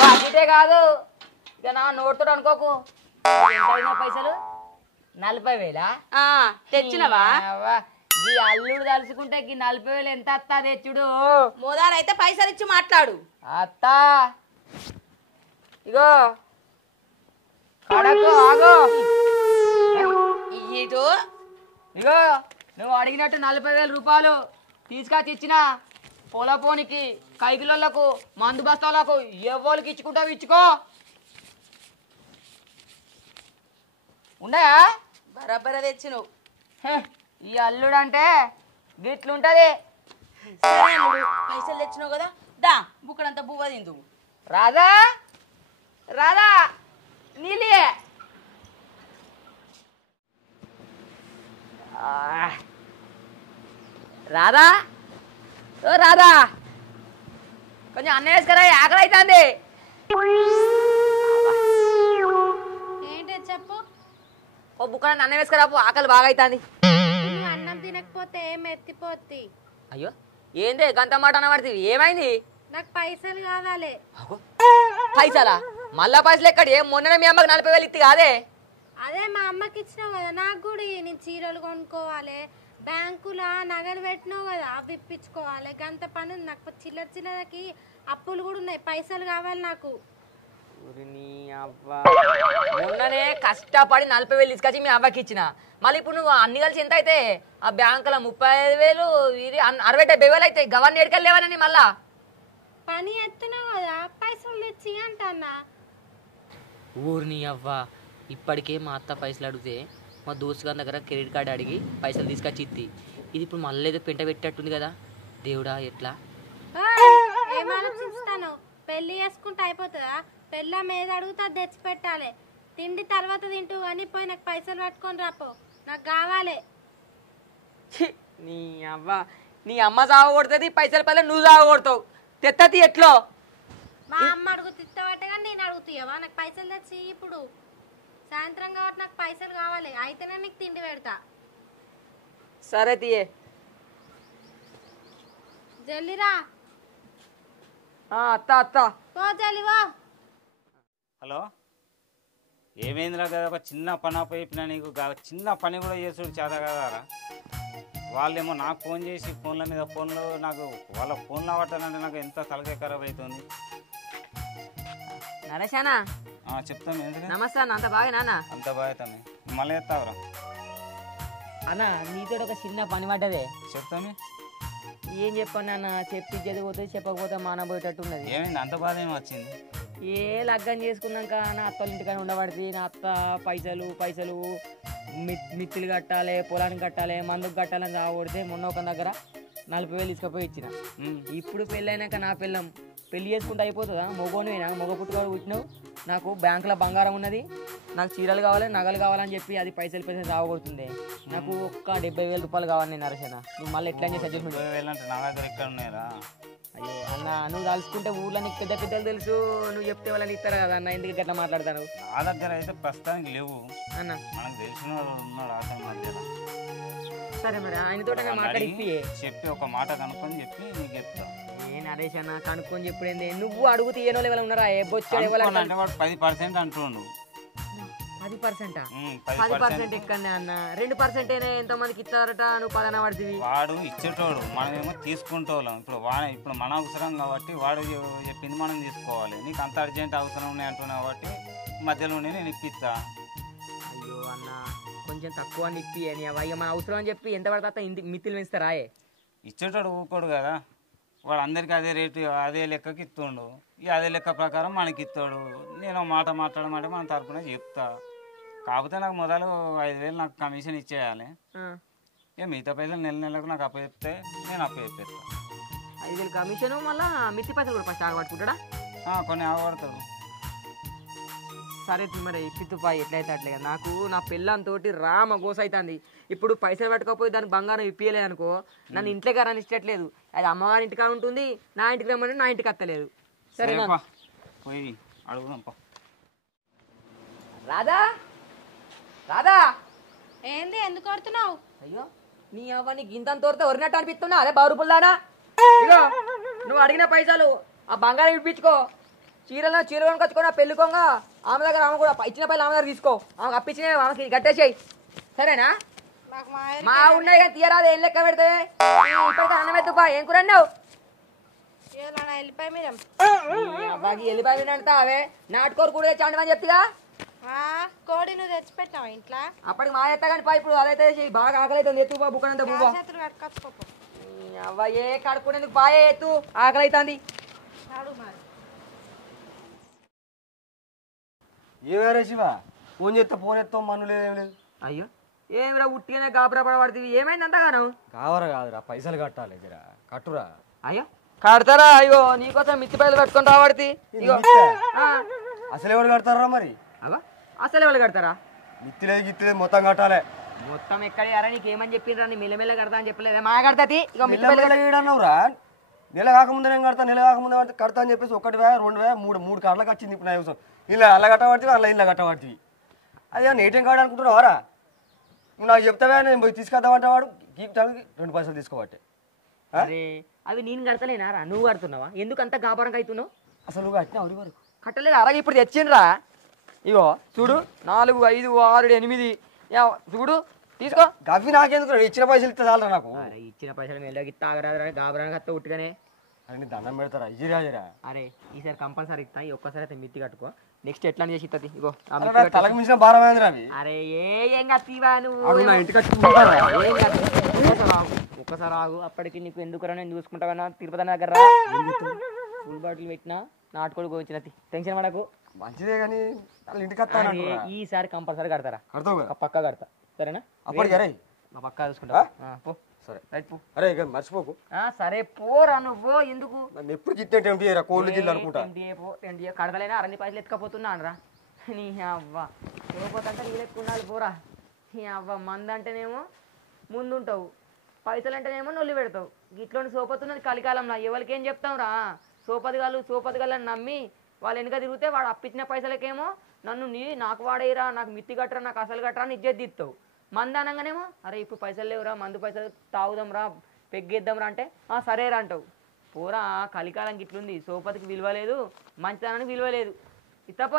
బకెటే కాదు ఇక నా నోటుతో అనుకోకు పైసలు 40,000 తెచ్చినవా ఈ అల్లుడు తలుసుకుంటే ఈ 40,000 ఎంత అత్త తెచ్చుడు మోదారైతే పైసలు ఇచ్చి మాట్లాడు అత్త ఇగో కడకు ఆగో ఇటు ఇగో నువ్వు అడిగినట్టు 40,000 రూపాయలు తీసుకొచ్చి ఇచ్చిన పొలపోనికి కైకిలోళ్ళకు మందు బస్తాలకు ఎవరికి ఇచ్చుకుంటావు ఇచ్చుకో ఉన్నాయా బరాబర తెచ్చినవు ఈ అల్లుడు అంటే గిట్లుంటది పైసలు తెచ్చినావు కదా దా బుక్కడంతా బువ్వ తిందు రాధా రాధా నీలియే రాధా ఓ రాధా కొంచెం అన్నం వేసుకురా ఆకలి అవుతుంది ఏంటి చెప్పు ఓ బుక్కడ అన్నం వేసుకురా ఆకలి బాగా అవుతుంది నువ్వు అన్నం తినకపోతే ఏం ఎత్తిపోద్ది అయ్యో ఏంది గంత మాట అనబడుతుంది ఏమైంది నాకు పైసలు కావాలి పైసలా మళ్ళా పైసలు ఎక్కడ ఏం మొన్న మీ అమ్మకి 40,000 ఇత్తి కాదే అదే మా అమ్మకి ఇచ్చినావు కదా నాకు కూడా నేను చీరలు కొనుక్కోవాలి బ్యాంకులో నగలు పెట్టినావు కదా అవి ఇప్పించుకోవాలి గంత పని ఉంది నాకు చిల్లర చిల్లరకి అప్పులు కూడా ఉన్నాయి పైసలు కావాలి నాకు మొన్ననే కష్టపడి 40,000 తీసుకొచ్చి మీ అవ్వకి ఇచ్చిన మళ్ళీ ఇప్పుడు నువ్వు అన్ని కలిసి ఎంత అయితే ఆ బ్యాంకులో 35,000 ఇది 60,000-70,000 అయితే గవర్న ఎడికెళ్ళి లేవనని మళ్ళా పని ఎత్తున్నావు కదా పైసలు తెచ్చి అంటన్నా ఊరిని అవ్వ ఇప్పటికే మా అత్త పైసలు అడిగితే మా దోస్తు గారి దగ్గర క్రెడిట్ కార్డు అడిగి పైసలు తీసుకొచ్చి ఇత్తి ఇది ఇప్పుడు మళ్ళీ ఏదో పెంట పెట్టేట్టుంది కదా దేవుడా ఎట్లా ఏం ఆలోచిస్తాను పెళ్లి చేసుకుంటే అయిపోతుందా పెళ్ళ మీద అడుగుతా తెచ్చి పెట్టాలి తిండి తర్వాత తింటూ అని పోయి నాకు పైసలు పట్టుకొని రాపో నాకు కావాలి నీ అవ్వ నీ అమ్మ సాగు కొడుతుంది పైసలు పైసలు నువ్వు సాగు కొడతావు తెత్తది ఎట్లో మా అమ్మ అడుగు తిత్తబట్టే కానీ నేను అడుగుతావా నాకు పైసలు తెచ్చి ఇప్పుడు సాయంత్రం కాబట్టి నాకు పైసలు కావాలి అయితేనే నీకు తిండి పెడతా సరే తీయే జల్లిరా అత్త అత్త పో జల్లివో హలో ఏమైందిరా కదా ఒక చిన్న పని అయిపోయినా నీకు చిన్న పని కూడా చేసుడు చేత కదా వాళ్ళేమో నాకు ఫోన్ చేసి ఫోన్ల మీద ఫోన్లు నాకు వాళ్ళ ఫోన్లు అవ్వటానంటే నాకు ఎంత తలకాయ ఖరాబ్ అవుతుంది నరేశానా చెప్తాను ఎందుకు నమస్తే అన్న అంత బాగా నాన్న అంత బాగా అవుతాను మళ్ళీ ఎత్తావురా అన్న నీతో ఒక చిన్న పని పడ్డదే చెప్తాను ఏం చెప్పండి అన్న చెప్పి చదివిపోతే చెప్పకపోతే మానబోయేటట్టున్నది ఏమైంది అంత బాధ ఏమి వచ్చింది ఏ లగ్గం చేసుకున్నాక నా అత్తల ఇంటికాడ ఉండబడితే నా అత్త పైసలు పైసలు మిత్తులు కట్టాలి పొలానికి కట్టాలి మందుకు కట్టాలని కాబడితే మొన్న ఒక దగ్గర 40,000 తీసుకుపోయి ఇచ్చిన ఇప్పుడు పెళ్ళైనాక నా పిల్లం పెళ్లి చేసుకుంటే అయిపోతుందా మగోనివైనా మగ పుట్టుగా పుట్టినావు నాకు బ్యాంకులో బంగారం ఉన్నది నాకు చీరలు కావాలి నగలు కావాలని చెప్పి అది పైసలు పైసలు రావబడుతుంది నాకు ఒక్క 70,000 రూపాయలు కావాలి నేను నరసేనా నువ్వు మళ్ళీ ఎట్లా చేసి అడ్జస్ట్మెంట్ 70,000 అంటే నా దగ్గర ఎక్కడ ఉన్నాయరా అయ్యో అన్న నువ్వు తలుచుకుంటే ఊళ్ళో నీకు పెద్ద పెద్దలు తెలుసు నువ్వు చెప్తే వాళ్ళని ఇస్తారు కదా అన్న ఎందుకు గట్లా మాట్లాడతాను నా దగ్గర అయితే ప్రస్తుతానికి లేవు అన్న మనకు తెలిసిన వాడు ఉన్నాడు అతని మధ్యలో సరే మరి ఆయనతో మాట్లాడి చెప్పి ఒక మాట కనుక్కొని చెప్పి నీకు చెప్తా ఏ నరేష్ అన్న కనుక్కొని చెప్పుడేంది నువ్వు అడుగు తీయనో లెవెల్ ఉన్నారా ఏ బొచ్చాడు అంటే వాడు 10% అంటుండు 10%? 10%. 10% ఎక్కడనే అన్న 2% ఎంత మందికి ఇస్తారట నువ్వు పదన పడుతుంది వాడు ఇచ్చేటోడు మనమేమో తీసుకుంటోళ్ళం. ఇప్పుడు మన అవసరం కాబట్టి వాడు చెప్పింది మనం తీసుకోవాలి. నీకు అంత అర్జెంట్ అవసరం ఉన్నాయి అంటున్నావు కాబట్టి మధ్యలో నేను ఇప్పిస్తా. అయ్యో అన్న కొంచెం తక్కువ అని ఇప్పి అని అయ్యో మన అవసరం అని చెప్పి ఎంత పడతా ఇంటికి మిత్తులు పెంచుతారాయే. ఇచ్చేటోడు ఊకోడు కదా, వాడు అందరికీ అదే రేటు అదే లెక్కకి ఇస్తుండు. ఇక అదే లెక్క ప్రకారం మనకి ఇస్తాడు. నేను మాట మాట్లాడమంటే మన తరపున చెప్తా. కాకపోతే నాకు మొదలు 5,000 నాకు కమిషన్ ఇచ్చేయాలి. ఇక మిగతా పైసలు నెలకు నాకు అప్పచెప్తే నేను అప్పచెప్పేస్తా. 5,000 కమిషను మళ్ళీ మిత్తి పైసలు కూడా ఫస్ట్ ఆగబట్టుకుంటాడా? కొన్ని ఆగబడతాడు. సరే మరి పిత్తుపాయి ఎట్లయితే అట్లే కదా. నాకు నా పిల్లంతోటి రామ గోస అవుతుంది. ఇప్పుడు పైసలు పెట్టుకోపోయి దానికి బంగారం ఇప్పియలేదు అనుకో నన్ను ఇంట్లోకి రానిచ్చట్లేదు. అది అమ్మవారి ఇంటికా ఉంటుంది, నా ఇంటికి రమ్మంటే నా ఇంటికి అత్తలేదు. సరేనా పోయి అడుగుదాం. రాధా రాధా ఏంది ఎందుకు కొడుతున్నావు? అయ్యో నీ అవన్నీ గింతం తోరితే ఒరినట్టు అనిపిస్తున్నా. అదే 10 రూపాయలు దానా? ఇగో నువ్వు అడిగిన పైసలు ఆ బంగారం ఇప్పించుకో. చీరలు కొనుకొచ్చుకో. నా పెళ్ళికోంగ ఆమె దగ్గర ఆమె కూడా ఇచ్చిన పైసలు ఆమె దగ్గర తీసుకో. ఆమెకు అప్పించిన ఆమెకి గట్టేసేయి. సరేనా? మా ఉన్నాయి కానీ తీయరాదు. ఏం లెక్క పెడితే ఇప్పటికే అన్నం ఎత్తుపా. ఏం కూర అన్నావు? వెళ్ళిపోయి మీరు వెళ్ళిపోయి అంటా అవే నాటుకోరు కూడా తెచ్చాండి అని చెప్తిగా. కోడి నువ్వు తెచ్చిపెట్టావా ఇంట్లో? అప్పటికి మా ఎత్త కానీ పా ఇప్పుడు అదైతే బాగా ఆకలి అవుతుంది. ఎత్తు బా బుక్కనంత బువ్వ చేతులు కట్టుకోకపో. అవ్వయే కడుక్కునేందుకు బాయే ఎత్తు ఆకలి అవుతుంది. ఏవేరే శివ ఫోన్ చేస్తే ఫోన్ ఎత్తాం మన్ను లేదు ఏం లేదు. అయ్యో ఏమిరా ఉట్టిగానే గాబరా పడబడుతుంది. ఏమైంది అంతగాను? కావరా కాదురా పైసలు కట్టాలి జరా కట్టురా. అయ్యో కడతారా? అయ్యో నీకోసం మిత్తి పైసలు కట్టుకొని రాబడితే అసలు ఎవరు కడతారా మరి? అవ్వ అసలు ఎవరు కడతారా? మిత్తిలేదు గిత్తిలేదు మొత్తం కట్టాలి. మొత్తం ఎక్కడ నీకేమని చెప్పిండ్రా? నీ మెల్లమెల్ల కడతా అని చెప్పలేదా? మా కడతాది ఇక అన్నావురా. నెల కాకముందే నేను కడతా, నెల కాకముందే కడతా అని చెప్పేసి 1,000, 2,000, 3 కార్డులకు వచ్చింది. ఇప్పుడు నా అవసరం ఇలా అలా కట్టబడుతుంది, అలా ఇలా కట్టబడుతుంది. అది ఏమన్నా ఏటీఎం కార్డు అనుకుంటున్నావారా? నువ్వు నాకు చెప్తావా నేను పోయి తీసుకొద్దామంటే వాడు గీక్టానికి 2 పైసలు తీసుకోబట్టే. అరే అవి నేను కడతలేనారా? నువ్వు కడుతున్నావా? ఎందుకు అంత గాబరంగా అవుతున్నావు? అసలు నువ్వు కట్టినా అవి వరకు కట్టలేదు. అలాగే ఇప్పుడు తెచ్చిండ్రా. ఇగో చూడు 4, 5, 6, 8 చూడు తీసుకో. గవ్వి నాకెందుకు ఇచ్చిన పైసలు ఇస్తే చాలరా నాకు. ఇచ్చిన పైసలు మెల్లగా తాగరా గాబరానికి అత్త ఉట్టుగానే. అరే దండం పెడతారా ఇజిరాజరా? అరే ఈసారి కంపల్సరీ ఇస్తా. ఈ ఒక్కసారి అయితే మిత్తి కట్టుకో. నెక్స్ట్ ఎట్లా చేసి ఇస్తుంది? ఇగో తలకు మించిన భారమైంది అవి. అరే ఏం కత్తివా నువ్వు? ఒక్కసారి ఆగు. అప్పటికి నీకు ఎందుకు నేను చూసుకుంటావన్నా. తిరుపతి దగ్గర ఫుల్ బాటిల్ పెట్టినా నాటుకోడు గోయించిన టెన్షన్ మనకు మంచిదే కానీ ఇంటికి ఈసారి కంపల్సరీ కడతారా? పక్కా కడతా. సరేనా? అప్పటికి అరే మా పక్కా చూసుకుంటా. సరే రైట్ పో. అరే ఇక మర్చిపోకు. సరే పోరా నువ్వు. ఎందుకు నన్ను ఎప్పుడు గిట్టే టెంప్ట్ కోళ్ళు జిల్లు అనుకుంటా. కడతలేనా? అన్ని పైసలు ఎత్తుకపోతున్నాను రా. నీ అవ్వ పోపోతుంటే నీళ్ళు ఎక్కువ పోరా. నీ అవ్వ మందంటేనేమో ముందుంటావు, పైసలు అంటేనేమో నొల్లి పెడతావు. గిట్లోని సోపతున్నది కలికాలంలో. ఎవరికి ఏం చెప్తాం రా? సోపతిగాళ్ళని నమ్మి వాళ్ళు వెనుక తిరిగితే వాడు అప్పించిన పైసలకేమో నన్ను నాకు వాడేయరా, నాకు మిత్తి కట్టరా, నాకు అసలు కట్టరా అని ఇజ్జత్ తీస్తావు. మంది అనగానేమో అరే ఇప్పుడు పైసలు లేవురా, మందు పైసలు తాగుదాంరా, పెగ్గేద్దాంరా అంటే సరేరా అంటావు. పోరా కలికాలం గిట్లుంది. సోపతికి విలువ లేదు, మంచితనానికి విలువ లేదు. ఇత్తపో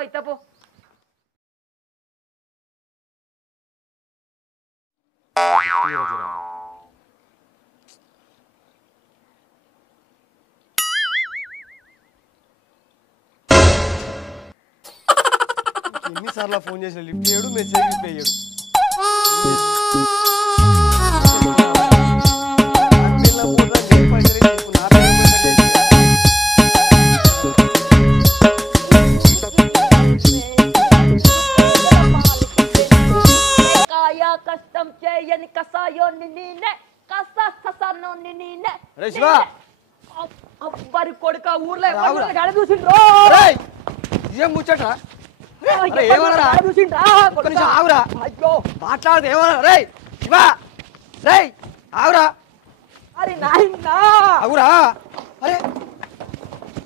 ఎన్నిసార్లు ఫోన్ చేసిన లిఫ్ట్ చేయడు, మెసేజ్ లిఫ్ట్ అయ్యాడు. కష్టం చేయని కసాయో అబ్బరి కొడుక ఊర్లో చూసిండ్రో ముచ్చట చూసిండ్రా. ఆవురా అయ్యో మాట్లాడదు ఏమన్నా రే శివ రే ఆవురా. అరే నాయనా అవురా. అరే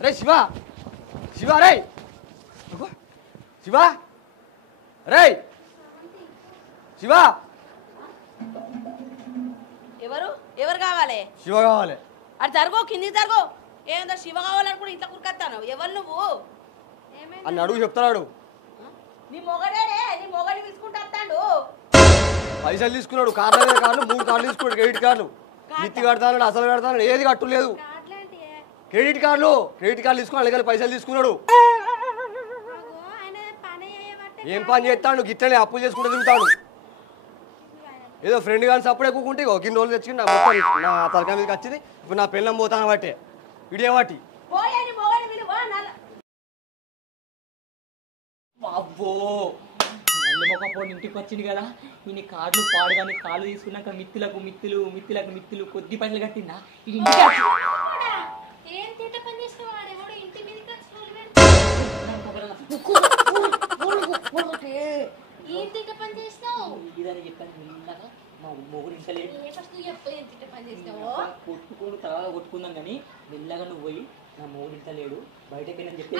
రే శివ రే శివ రే శివ. ఎవరు కావాలి? శివ కావాలి. అది జరుగో, కిందికి జరుగో. ఏందో శివ కావాలనుకుంటే ఇంట్లో కురికొస్తాను. ఎవరు నువ్వు? అని అడుగు చెప్తున్నాడు. నీ మొగడేనే నీ మొగడిని పిలుచుకుంటా వస్తాడు. పైసలు తీసుకున్నాడు, కార్ల మీద కార్లు 3 కార్లు తీసుకున్నాడు, క్రెడిట్ కార్డు. మిత్తి కడతాను, అసలు కడతాను, ఏది కట్టు లేదు. క్రెడిట్ కార్డులు తీసుకుని అలాగే పైసలు తీసుకున్నాడు. ఏం పని చేస్తాడు? గిట్లనే అప్పులు చేసుకుంటూ తిరుగుతాడు. ఏదో ఫ్రెండ్ కానీ సప్పుడు ఎక్కుకుంటే గిన్నె రోజులు తెచ్చుకుని నా తలకాయ మీదకి వచ్చింది. ఇప్పుడు నా పెళ్ళం పోతాను బట్టే వీడియో వాటి అబ్బో నల్లమొకపోడు ఇంటికి వచ్చింది కదా, ఈయన కార్లు పాడుగాని కాళ్ళు తీసుకున్నాక మిత్తులకు కొద్ది పైసలు కట్టిందా ఇది మా మొగుడు కొట్టుకోడు తర్వాత కొట్టుకుందాం కానీ మెల్లగా నువ్వు పోయి నా మొగుడు ఇంట్లో లేడు బయటకి వెళ్ళని చెప్పి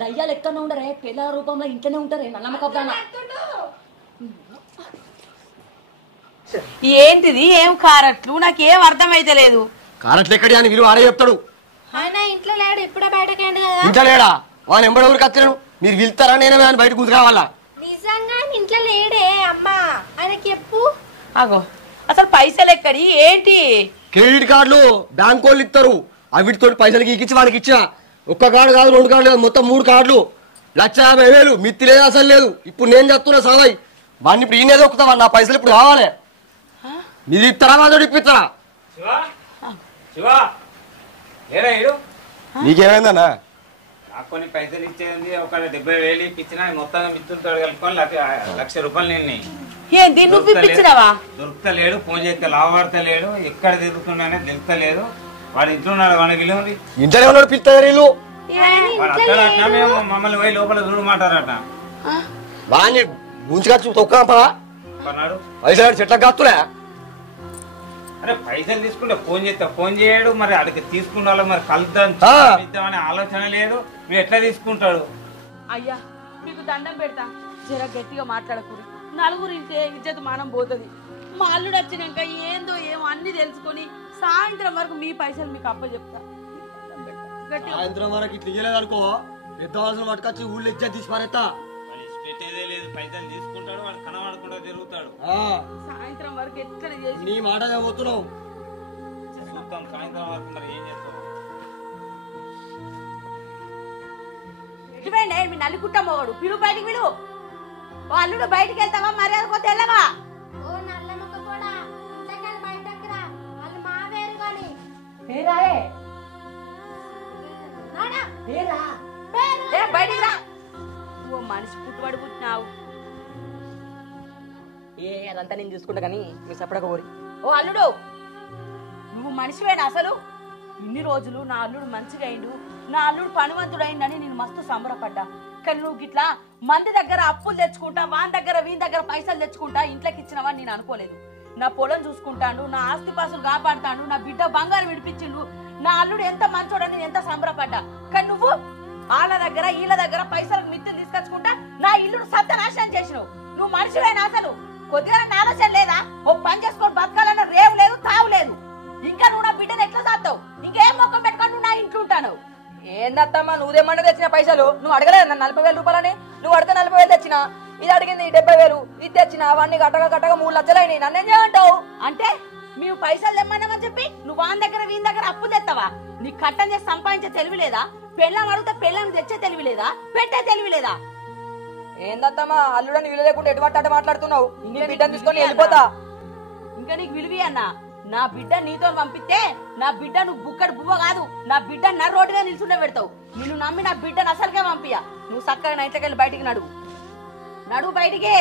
దయ్యాలు ఎక్కడ ఉండరే, పిల్లల రూపంలో ఇంట్లోనే ఉంటారే నల్లమ్మ కబ్దానా. ఏంటిది? ఏం కారట్లు? నాకేం అర్థమైతే లేదు. కారట్లు ఎక్కడి అని విలువ ఆడే చెప్తాడు. ఆయన ఇంట్లో లేడు, ఇప్పుడే బయటకి కదా. ఇంట్లో లేడా? వాళ్ళు ఎంబడి ఎవరికి వచ్చాను? మీరు వెళ్తారా నేనే బయట కూతురావాలా? నిజంగా ఇంట్లో లేడే అమ్మా, ఆయనకి చెప్పు. అగో అసలు పైసలు ఎక్కడి? ఏంటి? క్రెడిట్ కార్డులు బ్యాంక్ వాళ్ళు ఇస్తారు, అవిటితో పైసలు గీకిచ్చి వానికి ఇచ్చా. ఒక్క కార్డు కాదు, 2 కార్డు లేదు, మొత్తం 3 కార్డులు, 1,50,000. మిత్తి లేదు, అసలు లేదు. ఇప్పుడు నేను చెప్తున్నా సావాయి వాడిని ఇప్పుడు ఈయనేదో ఒక్కుతావా? నా పైసలు ఇప్పుడు కావాలి. మీరు ఇస్తారా మాతో ఇప్పిస్తారా? నీకేమైందన్నా? నాకు కొన్ని పైసలు ఇచ్చేది ఒక 70,000 ఇప్పించినా మొత్తంగా మిత్రులతో కలుపుకొని 1,00,000 రూపాయలు నిన్ను ఏంది నువ్వు ఇప్పించినావా? దొరుకుతలేడు, ఫోన్ చేస్తే లాభపడతలేడు, ఎక్కడ తిరుగుతున్నానే తెలుస్తలేదు. వాడు ఇంట్లో ఉన్నాడు, వాడికి విలువ ఇంట్లోనే ఉన్నాడు, పిలుస్తారు వీళ్ళు. వాడు అట్లా మేము మమ్మల్ని పోయి లోపల చూడమంటారట. వాడిని ముంచుకొచ్చి తొక్కపా అన్నాడు. పైసలు చెట్లకు కాస్తులే. అరే పైసలు తీసుకుంటే ఫోన్ చేస్తే ఫోన్ చేయడు, మరి అడిగి తీసుకున్న వాళ్ళు మరి కలుద్దాం ఇద్దామనే ఆలోచన లేదు. మీరు ఎట్లా తీసుకుంటాడు? అయ్యా మీకు దండం పెడతా, జర గట్టిగా మాట్లాడకూడదు. నలుగురు ఇంటే ఇజ్జత్ మానం పోతుంది. మా అల్లుడు వచ్చినాక ఏందో ఏమో అన్ని తెలుసుకొని సాయంత్రం వరకు మీ పైసలు మీకు అప్పచెప్తా. సాయంత్రం వరకు ఇట్లా ఇయ్యలేదు అనుకో, పెద్దవాళ్ళు పట్టుకొచ్చి ఊళ్ళో ఇజ్జత్ తీసి పారేస్తా. పెట్టేదే లేదు, పైసలు తీసుకుంటాడు, వాడు కనబడకుండా తిరుగుతాడు. సాయంత్రం వరకు ఎక్కడ చేసి నీ మాట పోతున్నావు. చూద్దాం సాయంత్రం వరకు మరి ఏం చేస్తావు. ఎటువైండే మీ నల్లికుట్ట మొగడు? పిలువు బయటికి పిలువు. ఓ అల్లుడు బయటికి వెళ్తావా? మర్యాద పోతే వెళ్ళవా? ఓ నల్లమ్మక కూడా ఇంతకాల బయటకు రా, వాళ్ళు మా వేరు కానీ బయటికి రా. ఓ మనిషి పుట్టుబడి పుట్టినావు. అదంతా నేను చూసుకుంటా కానీ మీ సపడక కోరి. ఓ అల్లుడు నువ్వు మనిషివేనా అసలు? ఇన్ని రోజులు నా అల్లుడు మంచిగా అయిండు, నా అల్లుడు పనివంతుడు అయిందని నేను మస్తు సంబరపడ్డా. కానీ నువ్వు గిట్లా మంది దగ్గర అప్పులు తెచ్చుకుంటా, వాని దగ్గర వీని దగ్గర పైసలు తెచ్చుకుంటా ఇంట్లోకి ఇచ్చినవని నేను అనుకోలేదు. నా పొలం చూసుకుంటాడు, నా ఆస్తిపాసులు కాపాడుతాడు, నా బిడ్డ బంగారం విడిపించిండు, నా అల్లుడు ఎంత మంచోడని నేను ఎంత సంబరపడ్డా. కానీ నువ్వు వాళ్ళ దగ్గర వీళ్ళ దగ్గర పైసలకు మిత్తులు తీసుకొచ్చుకుంటా నా ఇల్లుడు సత్యనాశనం చేసినావు. నువ్వు మనిషివేనా అసలు? కొద్దిగా ఆలోచన లేదా? ఓ పని చేసుకొని బతకాలన్న రేవు లేదు, తావు లేదు. ఇంకా నువ్వు నా బిడ్డను ఎట్లా సాస్తావు? ఇంకేం మొక్కం పెట్టుకొని నువ్వు నా ఇంట్లో ఉంటాను. ఏందత్తమ్మా నువ్వేమన్నా తెచ్చిన పైసలు? నువ్వు అడగలేదు నన్ను 40,000 రూపాయలని. నువ్వు అడితే 40,000 తెచ్చినా, ఇది అడిగింది 70,000, ఇది తెచ్చిన అవన్నీ గట్టగా 3 లక్షలు అయినాయి. నన్నేం చేయమంటావు? అంటే మేము పైసలు తెమ్మన్నామని చెప్పి నువ్వు వాని దగ్గర వీని దగ్గర అప్పు తెస్తావా? నీ కట్టం చేసి సంపాదించే తెలివి లేదా? పెళ్ళం అడిగితే పెళ్ళం తెచ్చే తెలివి లేదా? పెట్టే తెలివి లేదా? ఏందత్తమ్మా అల్లుడని విలువ లేకుండా ఎటువంటి అట్ట మాట్లాడుతున్నావు? నీ బిడ్డను తీసుకొని వెళ్ళిపోతా. ఇంకా నీకు విలువి అన్నా? నా బిడ్డ నీతో పంపిస్తే నా బిడ్డ నువ్వు బుక్కడు బువ్వ కాదు, నా బిడ్డ నర్ర రోడ్డుగా నిల్చుండే పెడతావు. నిన్ను నమ్మి నా బిడ్డను అసలుకే పంపియా. నువ్వు చక్కగా నా ఇంట్లోకి వెళ్ళి బయటికి నడువు బయటికి.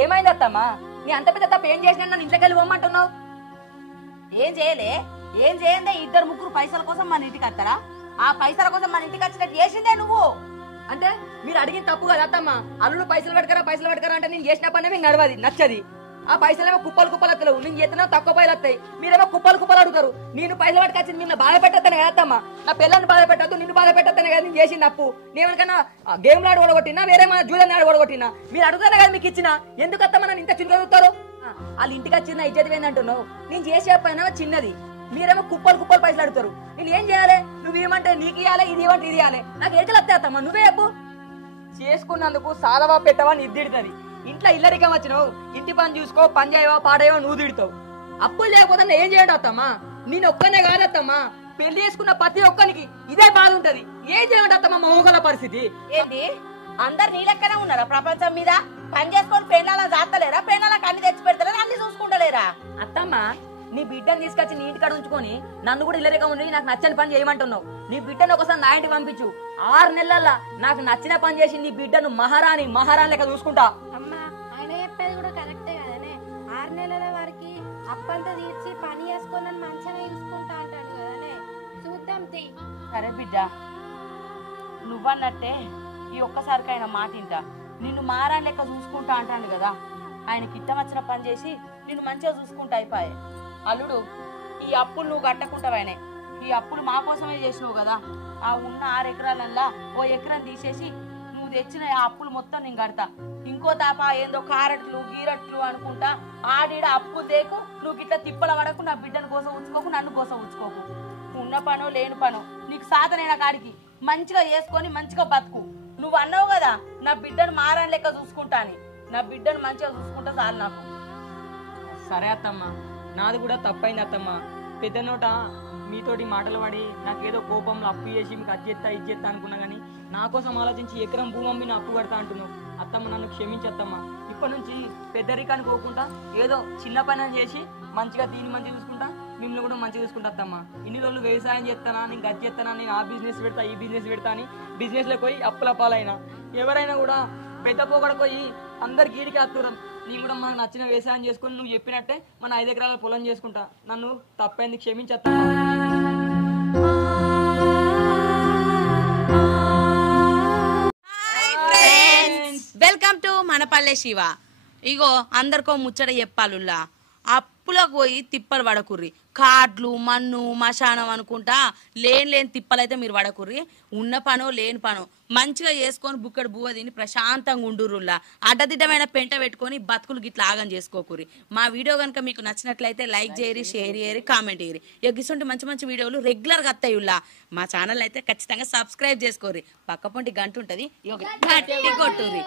ఏమైంది అత్తమ్మా? నీ అంత పెద్ద తప్ప ఏం చేసినా నన్ను ఇంట్లోకి వెళ్ళి పోమంటున్నావు? ఏం చేయందే 2-3 పైసల కోసం మన ఇంటికి వస్తారా? ఆ పైసల కోసం మన ఇంటికి వచ్చినట్టు చేసిందే నువ్వు. అంటే మీరు అడిగిన తప్పు కదా అత్తమ్మా. అల్లుడు పైసలు పట్టుకరా అంటే నేను చేసిన పని మీకు నడవది, నచ్చది. ఆ పైసలేమో కుప్పలు కుప్పలు వస్తలేవు. నేను చేతనో తక్కువ పైలు వస్తాయి, మీరేమో కుప్పలు కుప్పలు అడుగుతారు. నేను పైసలు పట్టుకొచ్చింది నిన్ను బాధ పెట్టద్దనే కదమ్మా, నా పిల్లల్ని బాధ పెట్టద్దు, నిన్ను బాధ పెట్టద్దనే కదా నేను చేసింది అప్పు. నేమనికన్నా గేమ్ ఆడు కొడగొట్టినా, వేరే మన జూదన్ ఆడు కొడగొట్టినా, మీరు అడుగుతానే కదా మీకు ఇచ్చిన. ఎందుకు వస్తామా నన్ను ఇంత చిన్నగలుగుతారు? వాళ్ళు ఇంటికి వచ్చింది ఇజ్జత్ ఏందంటున్నావు? నేను చేసే పైన చిన్నది, మీరేమో కుప్పలు కుప్పలు పైసలు అడుగుతారు. నేను ఏం చేయాలి? నువ్వేమంటే నీకు ఇవ్వాలి, ఇది ఇవ్వంటే ఇది ఇవ్వాలి. నాకు ఏకలు వస్తాయమ్మా, నువ్వే చెప్పు. చేసుకున్నందుకు సాలవా పెట్టవా నిద్దిడుతుంది. ఇంట్లో ఇల్లరికం వచ్చినావు, ఇంటి పని చూసుకో, పని చేయవా పాడేవా నువ్వు తిడతావు. అప్పులు లేకపోతే ఏం చేయండి వస్తామా? నేను ఒక్కనే కాదత్తమ్మా, పెళ్లి చేసుకున్న ప్రతి ఒక్కరికి ఇదే బాధ ఉంటది. ఏం చేయండి వస్తామా మోగల పరిస్థితి? ఏంటి అందరు నీ లెక్కనే ఉన్నారా ప్రపంచం మీద? పని చేసుకొని పెళ్ళాల జాతలేరా? పెళ్ళాలకు అన్ని తెచ్చి పెడతలేరా? అన్ని చూసుకుంటలేరా? అత్తమ్మా నీ బిడ్డను తీసుకొచ్చి నీ ఇంటికాడ ఉంచుకొని నన్ను కూడా ఇల్లరికం ఉండి నాకు నచ్చని పని చేయమంటున్నావు. నీ బిడ్డను ఒకసారి నా ఇంటికి పంపించు. 6 నెలల్లో నాకు నచ్చిన పని చేసి నీ బిడ్డను మహారాణి లెక్క చూసుకుంటా. అమ్మా ఆయన చెప్పేది కూడా కరెక్టే కదనే. 6 నెలల వరకు అప్పంతా తీర్చి పని చేసుకొని మంచిగా చూసుకుంటా అంటాడు కదనే. చూద్దాం తీ. సరే బిడ్డ, నువ్వన్నట్టే ఈ ఒక్కసారికి ఆయన మాట ఇంటా. నిన్ను మారాని లెక్క చూసుకుంటా అంటాను కదా, ఆయనకి ఇష్టం వచ్చిన పని చేసి నిన్ను మంచిగా చూసుకుంటా అయిపోయే. అల్లుడు, ఈ అప్పులు నువ్వు కట్టకుంటావాయనే. ఈ అప్పులు మా కోసమే చేసినావు కదా. ఆ ఉన్న 6 ఎకరాలల్లా 1 ఎకరం తీసేసి నువ్వు తెచ్చిన ఆ అప్పులు మొత్తం నేను కడతా. ఇంకో తాప ఏందో కారట్లు గీరట్లు అనుకుంటా ఆడిడ అప్పు దేకు. నువ్వు ఇట్లా తిప్పల పడకు, నా బిడ్డను కోసం ఉంచుకోకు, నన్ను కోసం ఉంచుకోకు. ఉన్న పనో లేని పనో నీకు సాధనైన కాడికి మంచిగా చేసుకొని మంచిగా బతుకు. నువ్వు అన్నావు కదా నా బిడ్డను మారని లెక్క చూసుకుంటా అని. నా బిడ్డను మంచిగా చూసుకుంటా చాలు నాకు. సరే అత్తమ్మా, నాది కూడా తప్పైంది అత్తమ్మా. పెద్ద నోట మీతోటి మాటలు పడి నాకేదో కోపంలో అప్పు చేసి మీకు అజ్జెత్తా ఇజ్జెత్తా అనుకున్నా కానీ నా కోసం ఆలోచించి ఎకరం భూమి నా అప్పు కడతా అంటున్నావు. అత్తమ్మ నన్ను క్షమించత్తమ్మా. ఇప్పటి నుంచి పెద్దరికాన్ని పోకుండా ఏదో చిన్న పని చేసి మంచిగా దీన్ని మంచిగా చూసుకుంటా, మిమ్మల్ని కూడా మంచిగా చూసుకుంటా అత్తమ్మా. ఇన్ని రోజులు వ్యవసాయం చేస్తానా, నేను గది చేస్తానా, నేను ఆ బిజినెస్ పెడతా ఈ బిజినెస్ పెడతా అని బిజినెస్లోకి పోయి అప్పుల పాలైనా. ఎవరైనా కూడా పెద్ద పోగడకు పోయి అందరికి ఈడికి అత్తురం. నేను కూడా మనకు నచ్చిన వ్యవసాయం చేసుకుని నువ్వు చెప్పినట్టే మన 5 ఎకరాల పొలం చేసుకుంటా. నన్ను తప్పైంది క్షమించత్తా. Welcome to మనపల్లె Shiva. ఇగో అందరికో ముచ్చట చెప్పాలుల్లా. అప్పులకు పోయి తిప్పలు పడకుర్రి. కార్డ్లు మన్ను మశానం అనుకుంటా లేని తిప్పలైతే మీరు పడకుర్రి. ఉన్న పనో లేని పనో మంచిగా చేసుకొని బుక్కడు బువ్వ తిని ప్రశాంతంగా ఉండుర్రుల్లా. అడ్డదిడ్డమైన పెంట పెట్టుకొని బతుకులు గిట్లా ఆగం చేసుకోకుర్రి. మా వీడియో కనుక మీకు నచ్చినట్లయితే లైక్ చేయరి, షేర్ చేయరి, కామెంట్ చేయరి. ఇగిస్తుంటే మంచి మంచి వీడియోలు రెగ్యులర్గా వస్తాయిల్లా. మా ఛానల్ అయితే ఖచ్చితంగా సబ్స్క్రైబ్ చేసుకోర్రి. పక్క పొంటి గంట ఉంటుంది, గట్టి కొట్టుర్రి.